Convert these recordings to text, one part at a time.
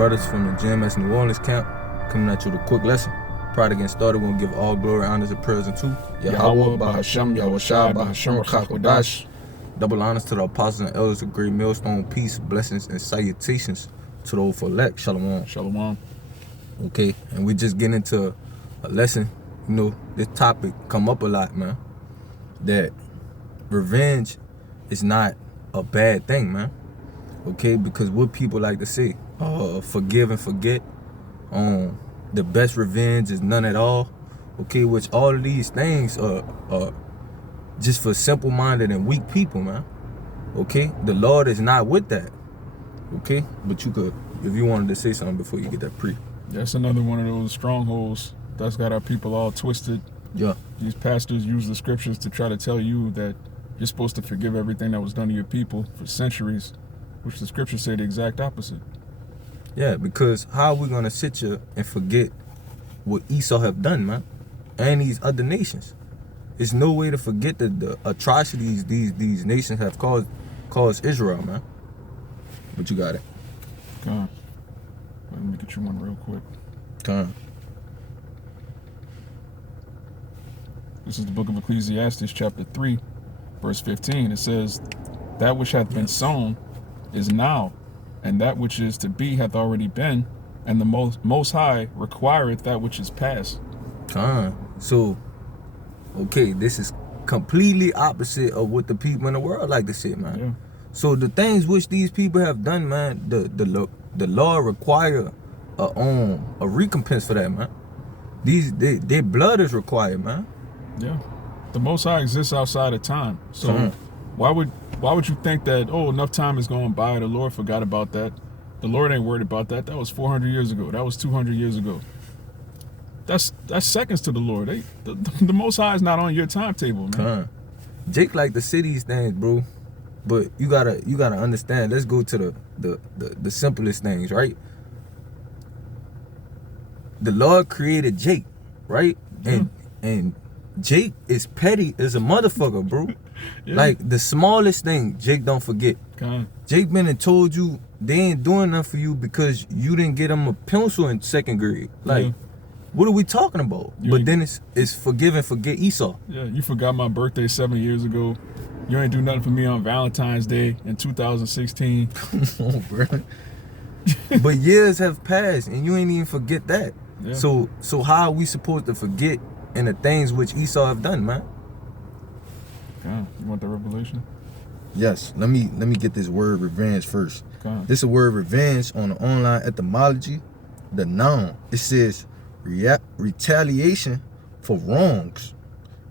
brothers from the GMS New Orleans camp, coming at you with a quick lesson. Prior to getting started, we're going to give all glory, honors, and prayers unto YAHAWAH, bahasham, YAHAWASHI, bahasham, double honors to the apostles and elders of great Millstone, peace, blessings, and salutations to those for elect. Shalawam. Shalawam. Okay, and we just get into a lesson. You know, this topic come up a lot, man. That revenge is not a bad thing, man. Okay, because what people like to say, forgive and forget. The best revenge is none at all. Okay, which all of these things are just for simple-minded and weak people, man. Okay, the Lord is not with that. Okay, but you could, if you wanted to say something before you get that pre. That's another one of those strongholds that's got our people all twisted. Yeah. These pastors use the scriptures to try to tell you that you're supposed to forgive everything that was done to your people for centuries, which the scriptures say the exact opposite. Yeah, because how are we gonna sit here and forget what Esau have done, man, and these other nations? There's no way to forget the atrocities these nations have caused Israel, man. But you got it. God, let me get you one real quick. God. This is the book of Ecclesiastes, chapter 3, verse 15. It says, "That which hath been sown is now, and that which is to be hath already been, and the most High requireth that which is past." So, okay, this is completely opposite of what the people in the world like to say, man. Yeah. So the things which these people have done, man, the law require a recompense for that, man. Their blood is required, man. Yeah. The Most High exists outside of time. So why would you think that, enough time is going by, the Lord forgot about that? The Lord ain't worried about that. That was 400 years ago. That was 200 years ago. That's seconds to the Lord. The Most High is not on your timetable, man. Jake like to say these things, bro. But you gotta understand. Let's go to the simplest things, right? The Lord created Jake, right? Yeah. And Jake is petty as a motherfucker, bro. Yeah. Like the smallest thing, Jake don't forget. Jake been and told you they ain't doing nothing for you because you didn't get him a pencil in 2nd grade. Like, what are we talking about? But then it's forgive and forget Esau. Yeah, you forgot my birthday 7 years ago. You ain't do nothing for me on Valentine's Day in 2016. Come on, bro. But years have passed and you ain't even forget that. Yeah. So how are we supposed to forget in the things which Esau have done, man? God, you want the revelation? Yes. Let me get this word revenge first. God. This is a word revenge on the online etymology. The noun, it says retaliation for wrongs.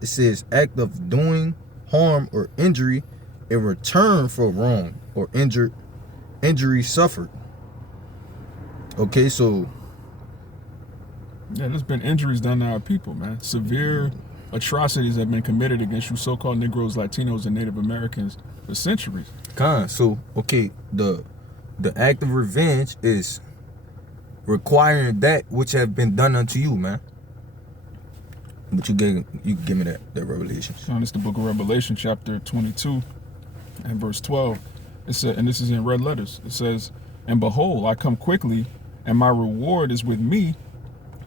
It says act of doing harm or injury in return for wrong or injury suffered. Okay, so yeah, there's been injuries done to our people, man. Severe atrocities have been committed against you so-called Negroes, Latinos, and Native Americans for centuries. So okay, the act of revenge is requiring that which have been done unto you, man. But you can give me that revelation. So it's the book of Revelation, chapter 22 and verse 12. It said, and this is in red letters. It says, "And behold, I come quickly, and my reward is with me,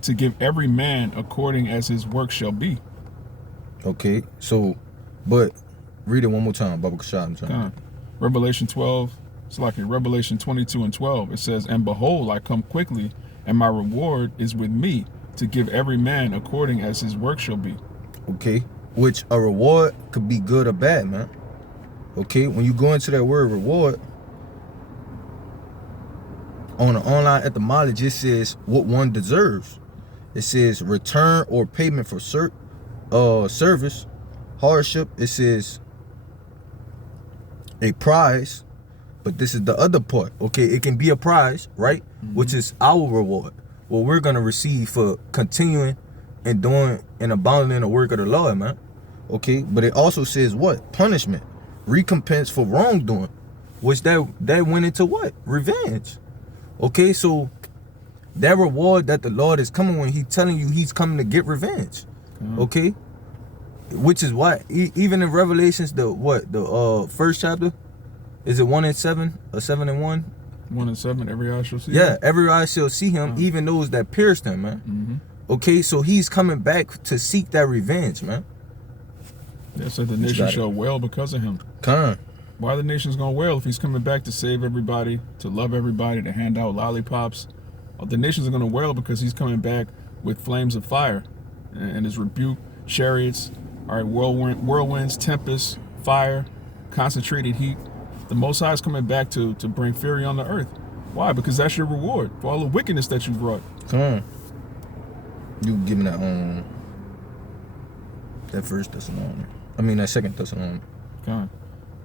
to give every man according as his work shall be." Okay, so, but read it one more time, Baba Kashad. Revelation 12, it's like in Revelation 22 and 12. It says, "And behold, I come quickly, and my reward is with me, to give every man according as his work shall be." Okay, which a reward could be good or bad, man. Okay, when you go into that word reward, on the online etymology, it says what one deserves. It says return or payment for service. Hardship, it says a prize, but this is the other part. Okay, it can be a prize, right? Which is our reward, what we're gonna receive for continuing and doing and abounding the work of the Lord, man. Okay, but it also says what? Punishment, recompense for wrongdoing, which that went into what? Revenge. Okay, so that reward that the Lord is coming when he's telling you he's coming to get revenge. Okay, which is why even in Revelations, the first chapter, is it 1 and 7 or 7 and 1? 1:7, every eye shall see Yeah, him. every eye shall see him, even those that pierced him, man. Mm-hmm. Okay, so he's coming back to seek that revenge, man. Yeah, so the nation shall wail because of him. Come. Why are the nations gonna wail if he's coming back to save everybody, to love everybody, to hand out lollipops? The nations are gonna wail because he's coming back with flames of fire and his rebuke, chariots, all right, whirlwinds, tempests, fire, concentrated heat. The Most High is coming back to bring fury on the earth. Why? Because that's your reward for all the wickedness that you've wrought. Come on. You giving that First Thessalonians. I mean that Second Thessalonians. Come on.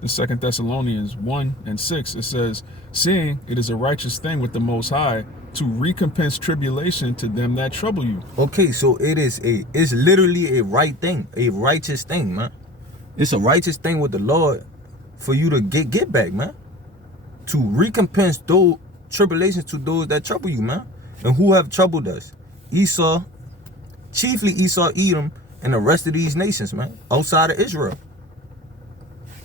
The 2 Thessalonians 1:6, it says, seeing it is a righteous thing with the Most High to recompense tribulation to them that trouble you. Okay, so it's literally a right thing, a righteous thing, man. It's a righteous thing with the Lord for you to get back, man. To recompense those tribulations to those that trouble you, man. And who have troubled us? Esau, chiefly Esau, Edom, and the rest of these nations, man, outside of Israel.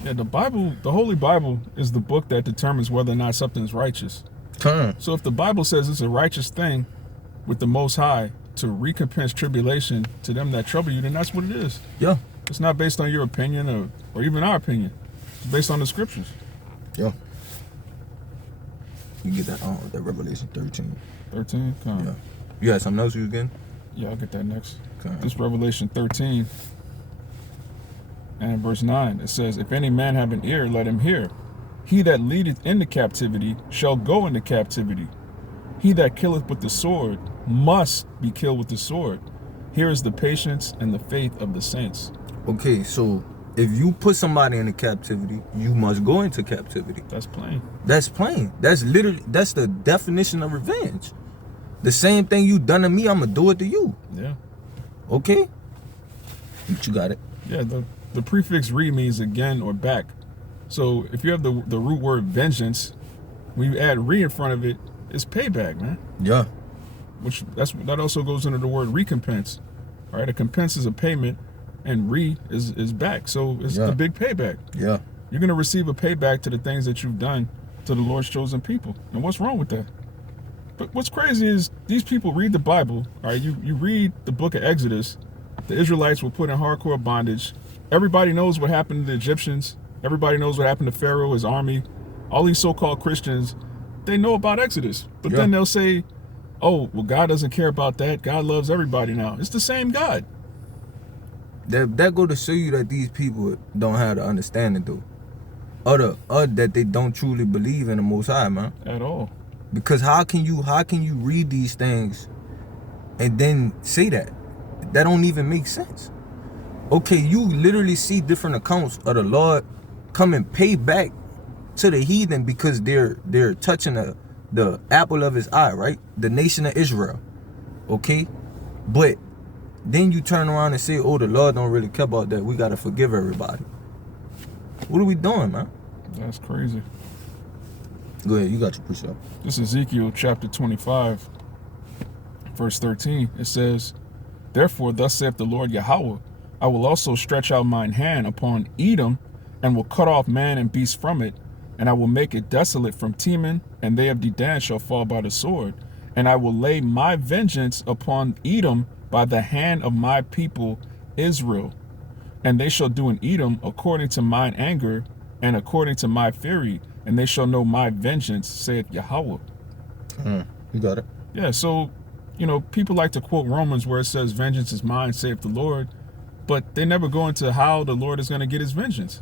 Yeah, the Bible, the Holy Bible, is the book that determines whether or not something's righteous. So if the Bible says it's a righteous thing with the Most High to recompense tribulation to them that trouble you, then that's what it is. Yeah. It's not based on your opinion or even our opinion. It's based on the scriptures. Yeah. You get that Revelation 13. 13? Come. Yeah. You had something else you was getting? Yeah, I'll get that next. Come. This Revelation 13 and verse 9, it says, if any man have an ear, let him hear. He that leadeth into captivity shall go into captivity. He that killeth with the sword must be killed with the sword. Here is the patience and the faith of the saints. Okay, so if you put somebody into captivity, you must go into captivity. That's plain. That's plain. That's the definition of revenge. The same thing you done to me, I'm gonna do it to you. Yeah. Okay? You got it. Yeah, the prefix re means again or back. So if you have the root word vengeance, when you add re in front of it, it's payback, man. Yeah. That also goes into the word recompense. All right, a compense is a payment, and re is back. So it's the big payback. Yeah. You're gonna receive a payback to the things that you've done to the Lord's chosen people. And what's wrong with that? But what's crazy is these people read the Bible. All right, you read the book of Exodus. The Israelites were put in hardcore bondage. Everybody knows what happened to the Egyptians. Everybody knows what happened to Pharaoh, his army. All these so-called Christians, they know about Exodus. But then they'll say, oh, well, God doesn't care about that. God loves everybody now. It's the same God. That go to show you that these people don't have the understanding, though. Or that they don't truly believe in the Most High, man. At all. Because how can you read these things and then say that? That don't even make sense. Okay, you literally see different accounts of the Lord come and pay back to the heathen because they're touching the apple of his eye, right? The nation of Israel. Okay? But then you turn around and say, oh, the Lord don't really care about that. We got to forgive everybody. What are we doing, man? That's crazy. Go ahead, you got your precept. This is Ezekiel chapter 25, verse 13. It says, therefore, thus saith the Lord Yahawah, I will also stretch out mine hand upon Edom, and will cut off man and beast from it, and I will make it desolate from Teman, and they of Dedan shall fall by the sword. And I will lay my vengeance upon Edom by the hand of my people Israel. And they shall do in Edom according to mine anger, and according to my fury, and they shall know my vengeance, saith Yahawah. You got it. Yeah, so, people like to quote Romans where it says, vengeance is mine, saith the Lord, but they never go into how the Lord is going to get his vengeance.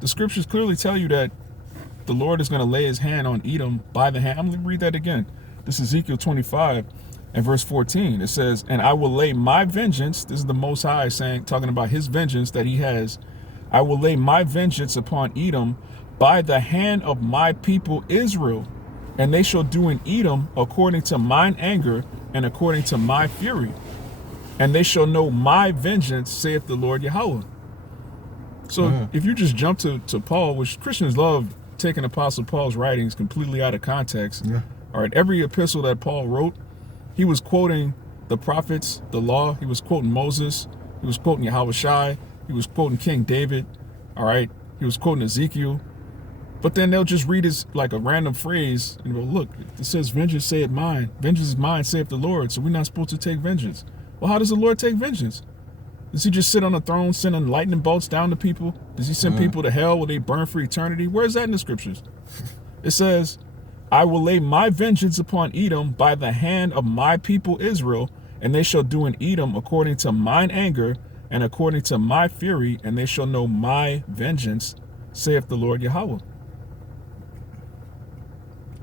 The scriptures clearly tell you that the Lord is going to lay his hand on Edom by the hand. I'm going to read that again. This is Ezekiel 25 and verse 14. It says, and I will lay my vengeance, this is the Most High talking about his vengeance that he has. I will lay my vengeance upon Edom by the hand of my people Israel, and they shall do in Edom according to mine anger and according to my fury. And they shall know my vengeance, saith the Lord Yahawah. So if you just jump to Paul, which Christians love taking Apostle Paul's writings completely out of context. Yeah. All right, every epistle that Paul wrote, he was quoting the prophets, the law. He was quoting Moses. He was quoting YAHAWASHI. He was quoting King David. All right, he was quoting Ezekiel. But then they'll just read his like a random phrase and go, look, it says, vengeance saith mine. Vengeance is mine, saith the Lord. So we're not supposed to take vengeance. Well, how does the Lord take vengeance? Does he just sit on the throne sending lightning bolts down to people? Does he send people to hell where they burn for eternity? Where is that in the scriptures? It says, I will lay my vengeance upon Edom by the hand of my people Israel, and they shall do in Edom according to mine anger and according to my fury, and they shall know my vengeance, saith the Lord Yahweh.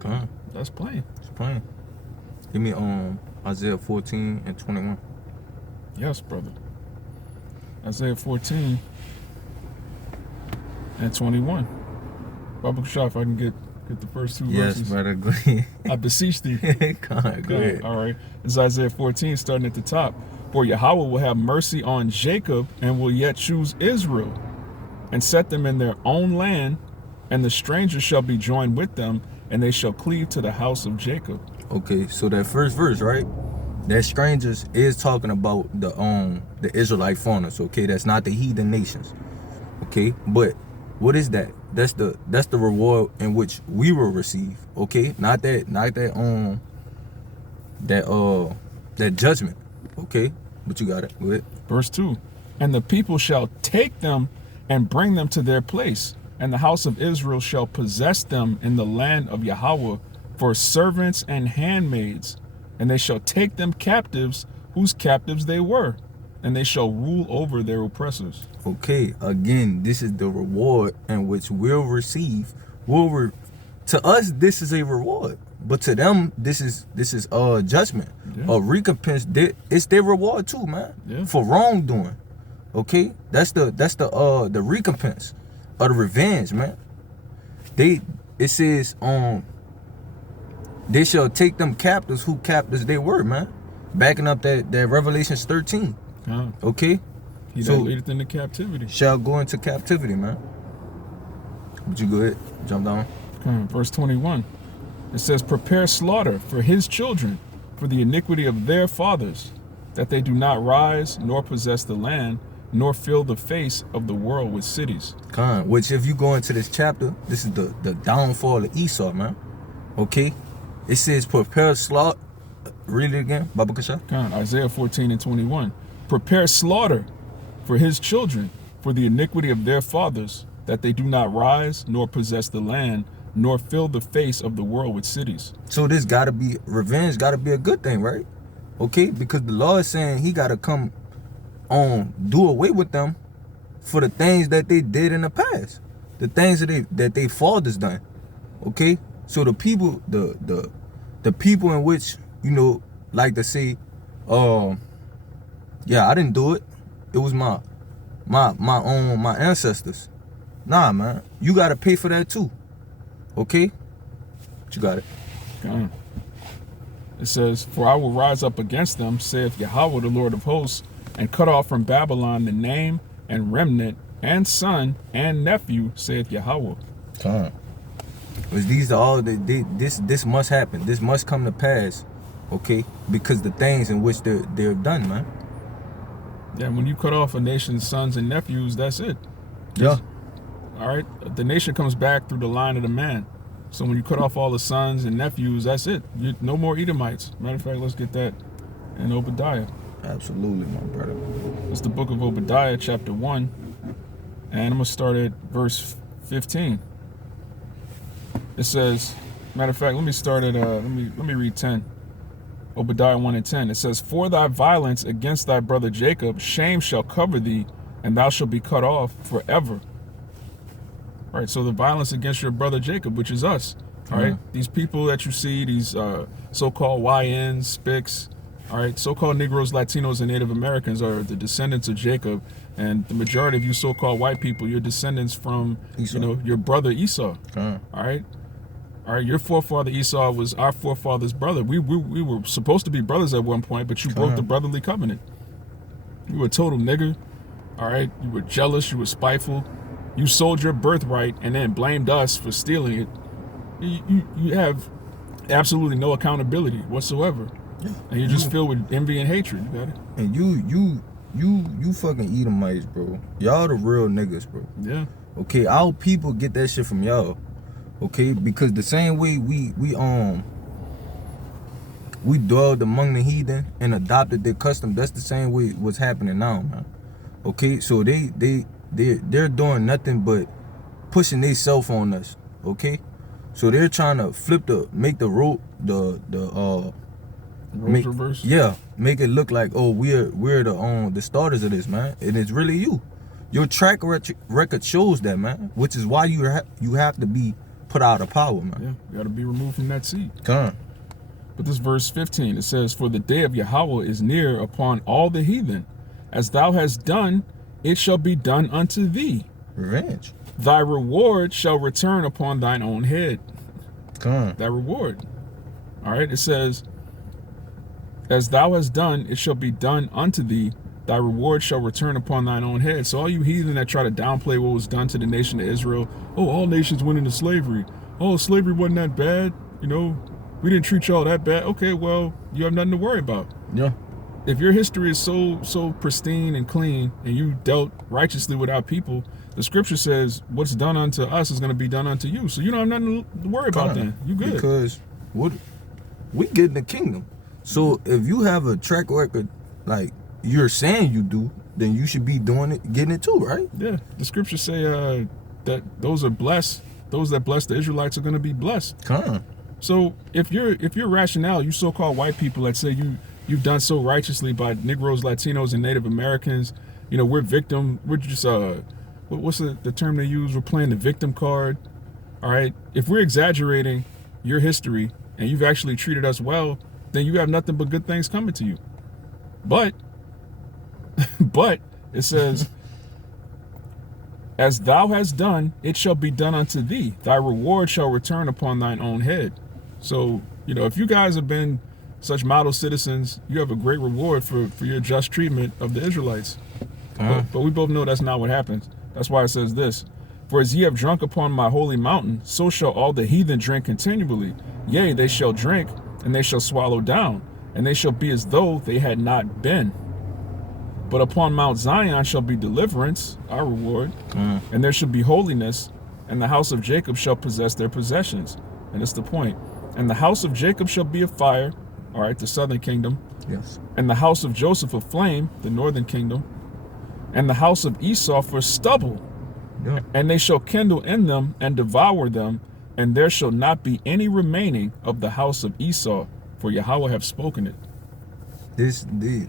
Okay. That's plain. It's plain. Give me Isaiah 14 and 21. Yes, brother. Isaiah 14 and 21. Baba Shah, if I can get the first two verses. Yes, brother. Go ahead. I beseech thee. Go ahead. All right. It's Isaiah 14, starting at the top. For Yahweh will have mercy on Jacob and will yet choose Israel and set them in their own land, and the strangers shall be joined with them, and they shall cleave to the house of Jacob. Okay, so that first verse, right? That strangers is talking about the Israelite foreigners, okay? That's not the heathen nations. Okay? But what is that? That's the reward in which we will receive, okay? Not that judgment. Okay? But you got it. Go ahead. Verse 2. And the people shall take them and bring them to their place, and the house of Israel shall possess them in the land of Yahweh for servants and handmaids, and they shall take them captives whose captives they were, and they shall rule over their oppressors. Okay, again, this is the reward in which we'll receive. To us, this is a reward, but to them, this is judgment, a recompense. It's their reward too, man, for wrongdoing. Okay, that's the recompense of the revenge, man. It says they shall take them captives who captives they were, man. Backing up that Revelations 13. Okay? He that leadeth into captivity shall go into captivity, man. But you go ahead, jump down. Verse 21. It says, prepare slaughter for his children, for the iniquity of their fathers, that they do not rise, nor possess the land, nor fill the face of the world with cities. Which if you go into this chapter, this is the downfall of Esau, man. Okay? It says prepare slaughter. Read it again, Baba Kasha. Isaiah 14 and 21. Prepare slaughter for his children, for the iniquity of their fathers, that they do not rise, nor possess the land, nor fill the face of the world with cities. So this gotta be, revenge gotta be a good thing, right? Okay? Because the Lord is saying he gotta come do away with them for the things that they did in the past. The things that they fathers done. Okay? So the people, the people in which, like to say, yeah, I didn't do it. It was my ancestors. Nah, man. You gotta pay for that too. Okay? But you got it. It says, for I will rise up against them, saith Yahweh the Lord of hosts, and cut off from Babylon the name and remnant and son and nephew, saith Yahweh. Because these are all this must happen. This must come to pass. Okay? Because the things in which they're done, man. Yeah, when you cut off a nation's sons and nephews, that's it. Yeah. All right? The nation comes back through the line of the man. So when you cut off all the sons and nephews, that's it. No more Edomites. Matter of fact, let's get that in Obadiah. Absolutely, my brother. It's the book of Obadiah, chapter 1. And I'm going to start at verse 15. It says, matter of fact, let me start at, let me read 10. Obadiah 1 and 10. It says, for thy violence against thy brother Jacob, shame shall cover thee, and thou shalt be cut off forever. All right, so the violence against your brother Jacob, which is us. All right, these people that you see, these so-called YNs, Spics, all right, so-called Negroes, Latinos, and Native Americans are the descendants of Jacob, and the majority of you so-called white people, you're descendants from, Esau. Your brother Esau. All right. All right, your forefather Esau was our forefather's brother. We were supposed to be brothers at one point, but you broke the brotherly covenant. You were a total nigger. All right, you were jealous. You were spiteful. You sold your birthright and then blamed us for stealing it. You have absolutely no accountability whatsoever, and you're just filled with envy and hatred. You got it. And you fucking Edomites, bro. Y'all the real niggas, bro. Yeah. Okay, our people get that shit from y'all. Okay, because the same way we dwelled among the heathen and adopted their custom, that's the same way what's happening now, man. Okay, so they're doing nothing but pushing they self on us. Okay, so they're trying to make the road reverse. Yeah, make it look like, oh, we're the starters of this, man, and it's really you. Your track record shows that, man, which is why you have to be put out of power, man. Yeah, you got to be removed from that seat. Come on. But this verse 15, it says, "For the day of Yahweh is near upon all the heathen. As thou hast done, it shall be done unto thee. Revenge. Thy reward shall return upon thine own head." Come on. Thy reward. All right, it says, "As thou hast done, it shall be done unto thee. Thy reward shall return upon thine own head." So all you heathen that try to downplay what was done to the nation of Israel, oh, all nations went into slavery. Oh, slavery wasn't that bad. You know, we didn't treat y'all that bad. Okay, well, you have nothing to worry about. Yeah. If your history is so pristine and clean and you dealt righteously with our people, the scripture says what's done unto us is going to be done unto you. So you don't have nothing to worry about then. You good. Because we get in the kingdom. So if you have a track record like you're saying you do, then you should be doing it, getting it too, right? Yeah. The scriptures say that those are blessed. Those that bless the Israelites are going to be blessed. Come on. So if your rationale, you so-called white people that say you've done so righteously by Negroes, Latinos, and Native Americans, you know, we're just what's the term they use? We're playing the victim card. All right. If we're exaggerating your history and you've actually treated us well, then you have nothing but good things coming to you. But it says, "As thou hast done, it shall be done unto thee. Thy reward shall return upon thine own head." So, you know, if you guys have been such model citizens, you have a great reward for your just treatment of the Israelites. But we both know that's not what happens. That's why it says this: "For as ye have drunk upon my holy mountain, so shall all the heathen drink continually. Yea, they shall drink, and they shall swallow down, and they shall be as though they had not been. But upon Mount Zion shall be deliverance," our reward, "and there shall be holiness, and the house of Jacob shall possess their possessions." And that's the point. "And the house of Jacob shall be a fire," all right, the southern kingdom. Yes. "And the house of Joseph a flame," the northern kingdom. "And the house of Esau for stubble. Yeah. And they shall kindle in them and devour them, and there shall not be any remaining of the house of Esau, for Yahweh have spoken it." The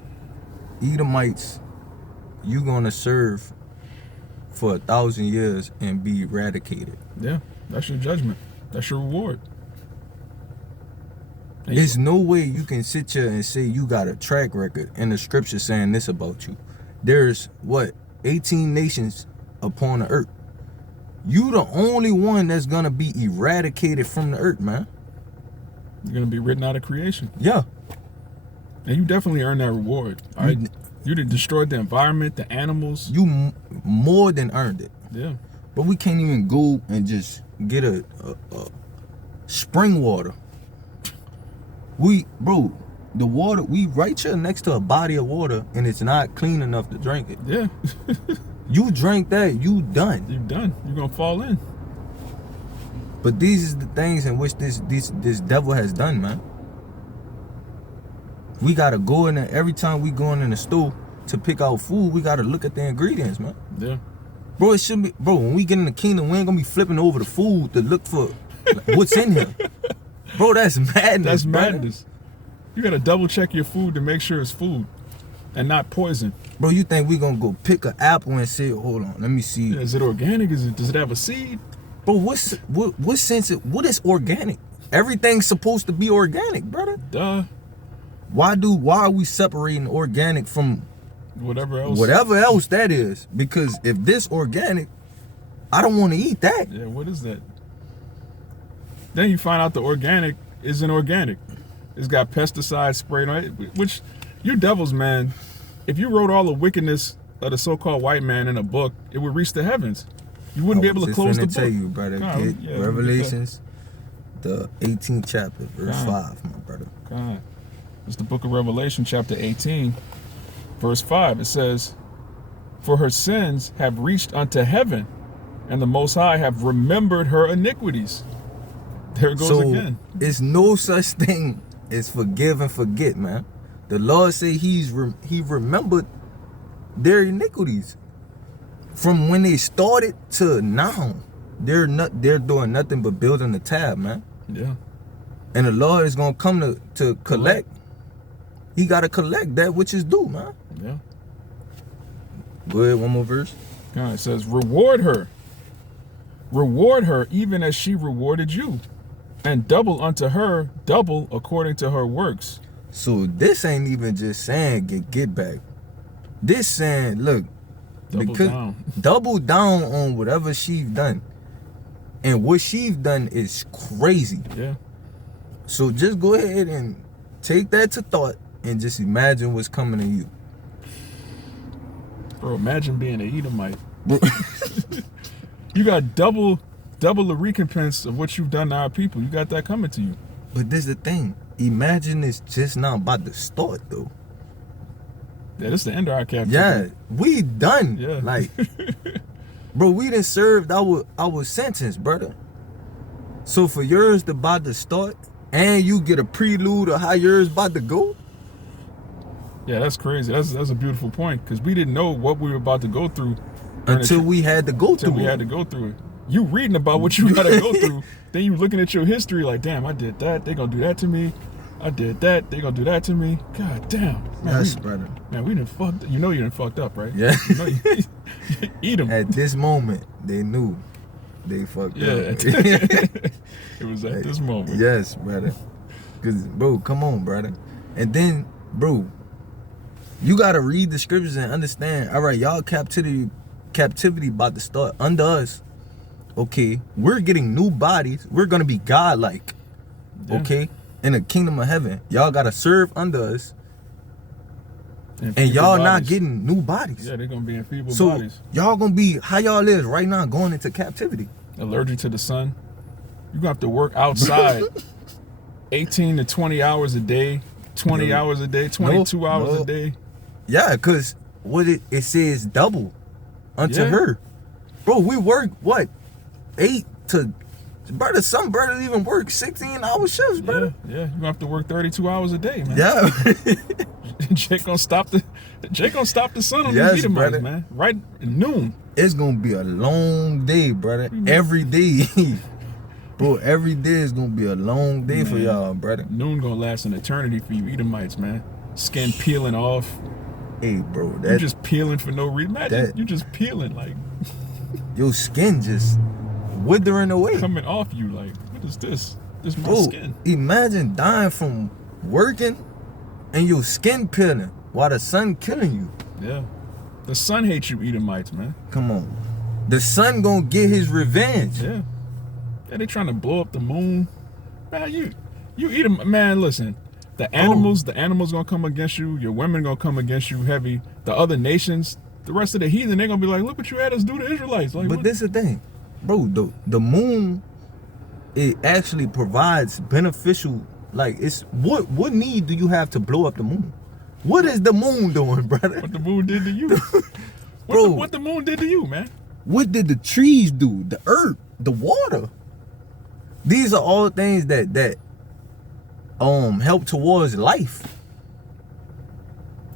Edomites, you gonna serve for 1,000 years and be eradicated. Yeah, that's your judgment. That's your reward. And There's no way you can sit here and say you got a track record and the scripture saying this about you. There's 18 nations upon the earth. You the only one that's gonna be eradicated from the earth, man. You're gonna be written out of creation. Yeah. And you definitely earned that reward. All right. You done destroyed the environment, the animals. You more than earned it. Yeah. But we can't even go and just get a spring water. The water, we right here next to a body of water, and it's not clean enough to drink it. Yeah. You drink that, you done. You're done. You're gonna fall in. But these is the things in which this devil has done, man. We gotta go in there every time we going in the store to pick out food. We gotta look at the ingredients, man. Yeah. Bro, it shouldn't be. Bro, when we get in the kingdom, we ain't gonna be flipping over the food to look for what's in here. Bro, that's madness. That's madness. You gotta double check your food to make sure it's food and not poison. Bro, you think we gonna go pick an apple and say, hold on, let me see. Yeah, is it organic? Does it have a seed? Bro, what sense? What is organic? Everything's supposed to be organic, brother. Duh. Why are we separating organic from whatever else? Whatever else that is. Because if this organic, I don't want to eat that. Yeah, what is that? Then you find out the organic isn't organic. It's got pesticides sprayed on it, which you devils, man. If you wrote all the wickedness of the so-called white man in a book, it would reach the heavens. You wouldn't be able to close the book. Tell you, brother. Get Revelations, the 18th chapter, verse 5, my brother. God. It's the book of Revelation, chapter 18, verse 5. It says, "For her sins have reached unto heaven, and the Most High have remembered her iniquities. There it goes again. It's no such thing as forgive and forget, man. The Lord say he remembered their iniquities from when they started to now. They're doing nothing but building the tab, man. Yeah. And the Lord is gonna come to collect. He gotta collect that which is due, man. Yeah. Go ahead, one more verse. God, it says, reward her even as she rewarded you, and double unto her, double according to her works. So this ain't even just saying get back. This saying, look, double down on whatever she's done. And what she's done is crazy. Yeah. So just go ahead and take that to thought and just imagine what's coming to you. Bro, imagine being an Edomite. You got double the recompense of what you've done to our people. You got that coming to you. But this is the thing. Imagine it's just not about to start, though. Yeah, this is the end of our captivity. Yeah, we done. Yeah. Like, bro, we done served our sentence, brother. So for yours to about to start, and you get a prelude of how yours about to go. Yeah, that's crazy. That's a beautiful point, because we didn't know what we were about to go through until we had to go through. Until we had to go through it. You reading about what you gotta go through, then you looking at your history like, damn, I did that. They gonna do that to me. I did that. They gonna do that to me. God damn. Man, yes, brother. Man, we done fucked. You know you done fucked up, right? Yeah. You know eat them. At this moment, they knew they fucked up. It was at this moment. Yes, brother. Cause, bro, come on, brother. And then, bro, you gotta read the scriptures and understand. All right, y'all captivity about to start under us. Okay, we're getting new bodies. We're gonna be godlike. Yeah. Okay, in the kingdom of heaven, y'all gotta serve under us, and y'all not getting new bodies. Yeah, they're gonna be in feeble So bodies. y'all gonna be how y'all is right now, going into captivity. Allergic to the sun. You gonna have to work outside 18 to 20 hours a day, 20 hours a day, 22 hours a day. Yeah, cause what it says double unto her. Bro, we work what? 8 to, brother, some brothers even work 16-hour shifts, brother. Yeah, you gonna have to work 32 hours a day, man. Yeah. Jake gonna stop the sun on these Edomites, brother. man. Right at noon. It's gonna be a long day, brother. Every day. Bro, every day is gonna be a long day for y'all, brother. Noon gonna last an eternity for you Edomites, man. Skin peeling off. Hey, bro, you just peeling for no reason. Imagine you just peeling, like your skin just withering away, coming off you. Like, what is this? This is my skin. Imagine dying from working and your skin peeling while the sun killing you. Yeah, the sun hates you Edomites, man. Come on, the sun gonna get his revenge. Yeah, they trying to blow up the moon, man. You Edom, man. Listen. The animals gonna come against you. Your women gonna come against you heavy. The other nations, the rest of the heathen, they gonna be like, look what you had us do to Israelites. Like, but this is the thing, bro. The moon, it actually provides beneficial. Like, it's what need do you have to blow up the moon? What is the moon doing, brother? What the moon did to you, bro? What the moon did to you, man? What did the trees do? The earth, the water. These are all things that help towards life.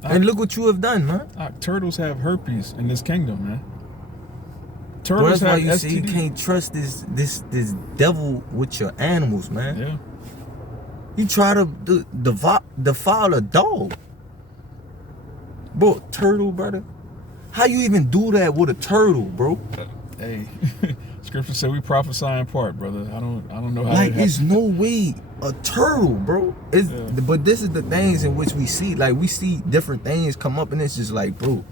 And look what you have done, man. Turtles have herpes in this kingdom, man. Turtles have STD. That's why you can't trust this devil with your animals, man. Yeah. He try to defile a dog. Bro, turtle, brother. How you even do that with a turtle, bro? Hey, scripture said we prophesy in part, brother. I don't know how. Like, it's no way a turtle, bro. But this is the things in which we see. Like, we see different things come up, and it's just like, bro,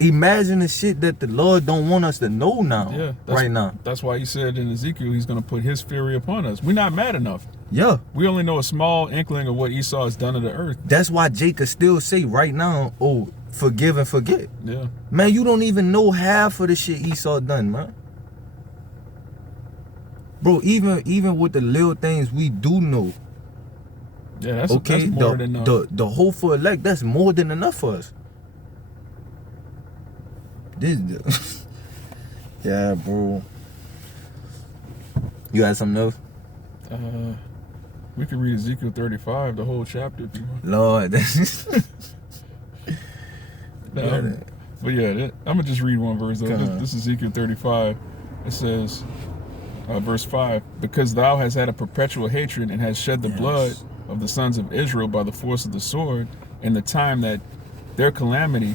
imagine the shit that the Lord don't want us to know now. Yeah, right now. That's why he said in Ezekiel he's gonna put his fury upon us. We're not mad enough. Yeah. We only know a small inkling of what Esau has done to the earth. That's why Jacob still say right now, oh, forgive and forget. Yeah. Man, you don't even know half of the shit Esau done, man. Bro, even with the little things we do know. Yeah, that's more than enough. The hopeful elect, that's more than enough for us. Yeah, bro. You got something else? We could read Ezekiel 35, the whole chapter if you want. Lord, that's But yeah, I'm gonna just read one verse though. This is Ezekiel 35. It says, verse 5, because thou hast had a perpetual hatred and hast shed the blood of the sons of Israel by the force of the sword in the time that their calamity,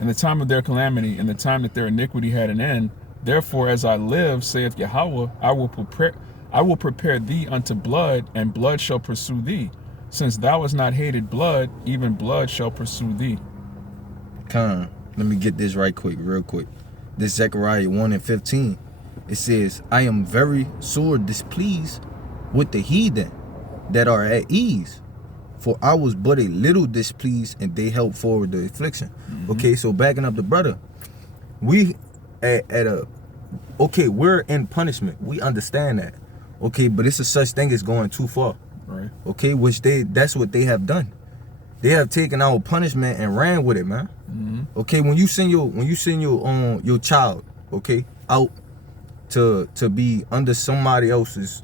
in the time of their calamity, in the time that their iniquity had an end. Therefore, as I live, saith Yahawah, I will prepare thee unto blood, and blood shall pursue thee. Since thou hast not hated blood, even blood shall pursue thee. Let me get this right quick, real quick. This Zechariah 1:15. It says, I am very sore displeased with the heathen that are at ease, for I was but a little displeased, and they helped forward the affliction. Okay, so backing up the brother, we we're in punishment. We understand that. Okay, but it's a such thing as going too far. Right. Okay, that's what they have done. They have taken our punishment and ran with it, man. Okay, when you send your child, okay, out to be under somebody else's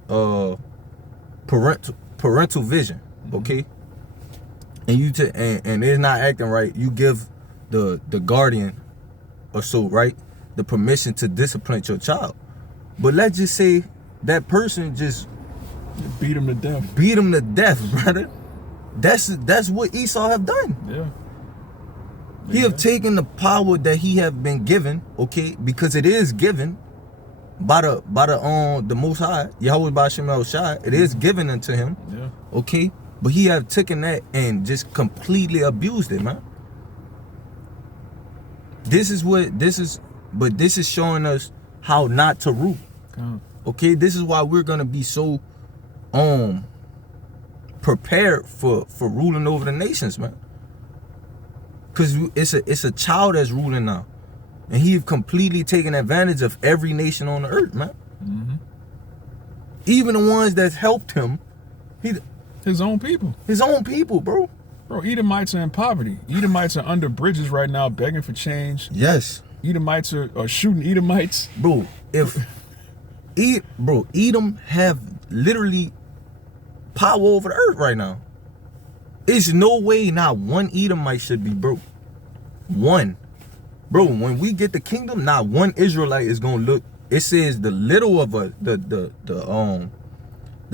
parental vision, okay, and and they're not acting right, you give the guardian or so, right, the permission to discipline your child. But let's just say that person just beat him to death. Beat him to death, brother. That's what Esau have done. Yeah. He have taken the power that he have been given, okay, because it is given by the Most High, Yahweh bahasham. It is given unto him. Yeah. Okay, but he have taken that and just completely abused it, man. This is showing us how not to rule. Okay, this is why we're gonna be so prepared for ruling over the nations, man. Cause it's a child that's ruling now, and he's completely taken advantage of every nation on the earth, man. Even the ones that helped him, his own people, bro. Bro, Edomites are in poverty. Edomites are under bridges right now, begging for change. Yes. Edomites are shooting Edomites, bro. Edom have literally power over the earth right now. There's no way not one Edomite should be broke. One. Bro, when we get the kingdom, not one Israelite is gonna look. It says the little of us, the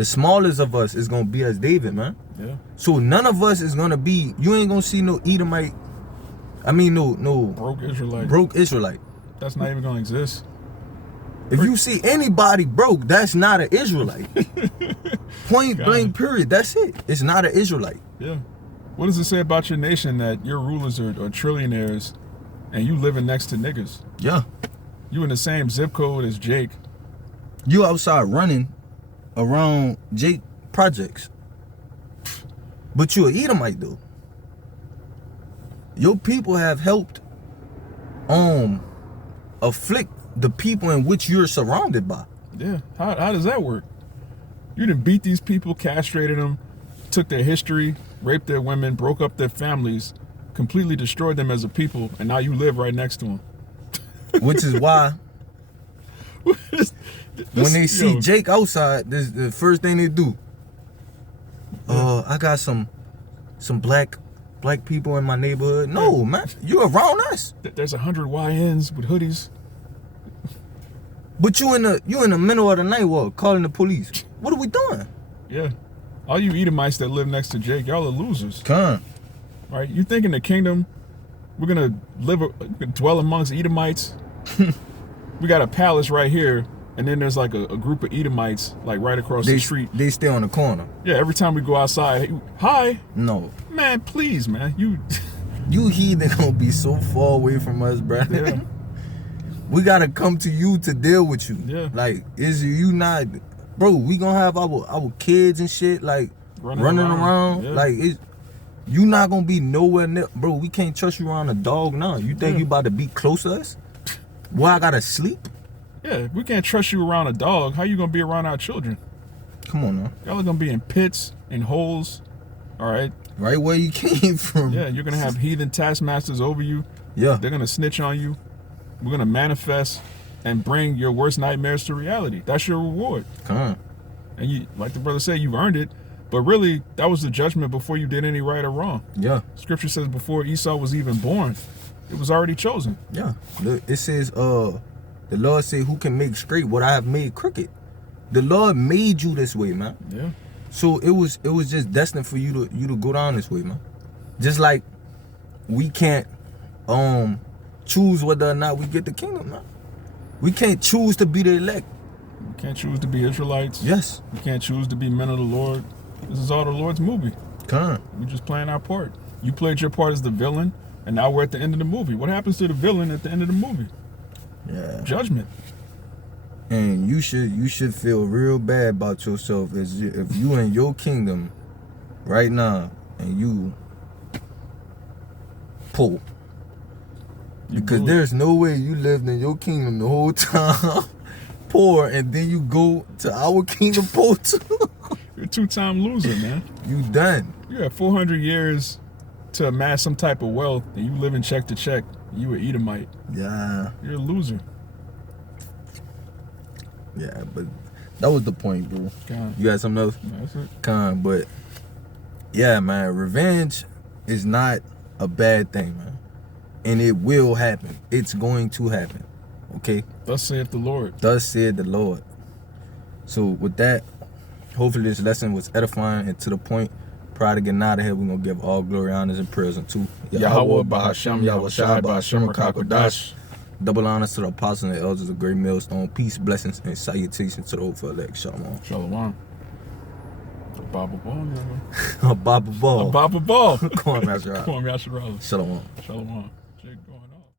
smallest of us is gonna be as David, man. Yeah. So none of us is gonna be, you ain't gonna see no Edomite. I mean no broke Israelite. That's not even gonna exist. If you see anybody broke, that's not an Israelite. Point blank, period. That's it. It's not an Israelite. Yeah. What does it say about your nation that your rulers are trillionaires and you living next to niggas? Yeah. You in the same zip code as Jake. You outside running around Jake projects. But you an Edomite though. Your people have helped afflict the people in which you're surrounded by. Yeah. How does that work? You done beat these people, castrated them, took their history, raped their women, broke up their families, completely destroyed them as a people, and now you live right next to them. Which is why when they see Jake outside, this the first thing they do. I got some black people in my neighborhood. No, man, you around us. There's 100 YNs with hoodies. But you in the middle of the night, calling the police. What are we doing? Yeah. All you Edomites that live next to Jake, y'all are losers. Come. All right, you think in the kingdom we're gonna dwell amongst Edomites? We got a palace right here, and then there's like a group of Edomites like right across the street. They stay on the corner. Yeah, every time we go outside, hi. No. Man, please, man. You heathen gonna be so far away from us, brother. Yeah. We gotta come to you to deal with you. Yeah. Like, is you not, bro? We gonna have our kids and shit like running around. Yeah. Like, you not gonna be nowhere near, bro. We can't trust you around a dog now. You think you about to be close to us? Boy, I gotta sleep. Yeah, we can't trust you around a dog. How you gonna be around our children? Come on now. Y'all are gonna be in pits, in holes. All right. Right where you came from. Yeah, you're gonna have heathen taskmasters over you. Yeah. They're gonna snitch on you. We're gonna manifest, and bring your worst nightmares to reality. That's your reward. Come on. And you, like the brother said, you've earned it. But really, that was the judgment before you did any right or wrong. Yeah. Scripture says before Esau was even born, it was already chosen. Yeah. It says, the Lord said, who can make straight what I have made crooked? The Lord made you this way, man. Yeah. So it was just destined for you to go down this way, man. Just like we can't choose whether or not we get the kingdom, man. We can't choose to be the elect. We can't choose to be Israelites. Yes. We can't choose to be men of the Lord. This is all the Lord's movie. Come on. We're just playing our part. You played your part as the villain, and now we're at the end of the movie. What happens to the villain at the end of the movie? Yeah. Judgment. And you should feel real bad about yourself if you in your kingdom right now and you poor. Because there's no way you lived in your kingdom the whole time poor and then you go to our kingdom poor too. You're a two-time loser, man. You done. You have 400 years to amass some type of wealth, and you live in check to check. You an Edomite. Yeah. You're a loser. Yeah, but that was the point, bro. God. You got something else? No, that's it. But yeah, man, revenge is not a bad thing, man. And it will happen. It's going to happen. Okay? Thus saith the Lord. Thus said the Lord. So with that, hopefully this lesson was edifying and to the point. Prior to getting out of here, we're going to give all glory, honors, and prayers unto YAHAWAH, bahasham, YAHAWASHI, bahasham, Microchip. Double honors to the apostles and the elders of Great Millstone. Peace, blessings, and salutations to the hopeful elect. Shalawam. Shalawam. A Bible ball, man. A Bible ball. A Bible ball. Come on, Master. Come on, Master. Shalawam. Shalawam. Shit going on.